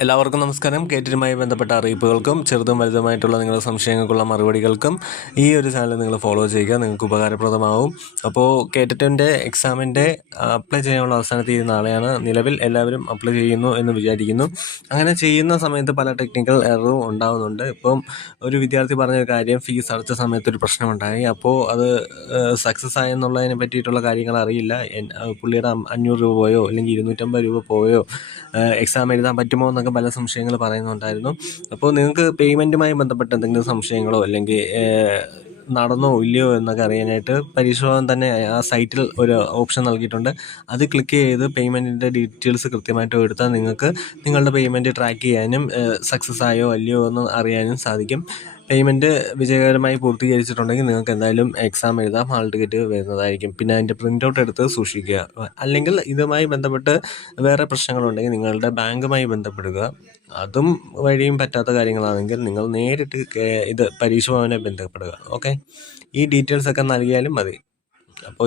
എല്ലാവർക്കും നമസ്കാരം. കേറ്റിനുമായി ബന്ധപ്പെട്ട അറിയിപ്പുകൾക്കും ചെറുതും വലുതുമായിട്ടുള്ള നിങ്ങളുടെ സംശയങ്ങൾക്കുള്ള മറുപടികൾക്കും ഈ ഒരു ചാനൽ നിങ്ങൾ ഫോളോ ചെയ്യുക നിങ്ങൾക്ക് ഉപകാരപ്രദമാവും. അപ്പോൾ കേറ്ററ്റിന്റെ എക്സാമിന്റെ അപ്ലൈ ചെയ്യാനുള്ള അവസാന തീയതി നാളെയാണ്. നിലവിൽ എല്ലാവരും അപ്ലൈ ചെയ്യുന്നു എന്ന് വിചാരിക്കുന്നു. അങ്ങനെ ചെയ്യുന്ന സമയത്ത് പല ടെക്നിക്കൽ എററും ഉണ്ടാകുന്നുണ്ട് ഇപ്പം ഒരു വിദ്യാർത്ഥി പറഞ്ഞ കാര്യം ഫീസ് അടച്ച സമയത്ത് ഒരു പ്രശ്നമുണ്ടായി. അപ്പോൾ അത് സക്സസ് ആയെന്നുള്ളതിനെ പറ്റിയിട്ടുള്ള കാര്യങ്ങൾ അറിയില്ല. പുള്ളിയുടെ അഞ്ഞൂറ് രൂപ പോയോ അല്ലെങ്കിൽ ഇരുന്നൂറ്റമ്പത് രൂപ പോയോ എക്സാം എഴുതാൻ പറ്റുമോ എന്നൊക്കെ പല സംശയങ്ങൾ പറയുന്നുണ്ടായിരുന്നു. അപ്പോൾ നിങ്ങൾക്ക് പേയ്മെന്റുമായി ബന്ധപ്പെട്ട എന്തെങ്കിലും സംശയങ്ങളോ അല്ലെങ്കിൽ നടന്നോ ഇല്ലയോ എന്നൊക്കെ അറിയാനായിട്ട് പരിശോധന തന്നെ ആ സൈറ്റിൽ ഒരു ഓപ്ഷൻ നൽകിയിട്ടുണ്ട്. അത് ക്ലിക്ക് ചെയ്ത് പേയ്മെന്റിന്റെ ഡീറ്റെയിൽസ് കൃത്യമായിട്ട് എടുത്താൽ നിങ്ങൾക്ക് നിങ്ങളുടെ പേയ്മെന്റ് ട്രാക്ക് ചെയ്യാനും സക്സസ് ആയോ അല്ലയോ എന്ന് അറിയാനും സാധിക്കും. പേയ്മെന്റ് വിജയകരമായി പൂർത്തീകരിച്ചിട്ടുണ്ടെങ്കിൽ നിങ്ങൾക്ക് എന്തായാലും എക്സാം എഴുതാം ഹാൾ ടിക്കറ്റ് വരുന്നതായിരിക്കും. പിന്നെ അതിന്റെ പ്രിന്റ് ഔട്ട് എടുത്ത് സൂക്ഷിക്കുക. അല്ലെങ്കിൽ ഇതുമായി ബന്ധപ്പെട്ട് വേറെ പ്രശ്നങ്ങളുണ്ടെങ്കിൽ നിങ്ങളുടെ ബാങ്കുമായി ബന്ധപ്പെടുക. അതും വഴിയും പറ്റാത്ത കാര്യങ്ങളാണെങ്കിൽ നിങ്ങൾ നേരിട്ട് ഇത് പരീക്ഷ ഭവനെ ബന്ധപ്പെടുക. ഓക്കെ ഈ ഡീറ്റെയിൽസ് ഒക്കെ നൽകിയാലും മതി. അപ്പോൾ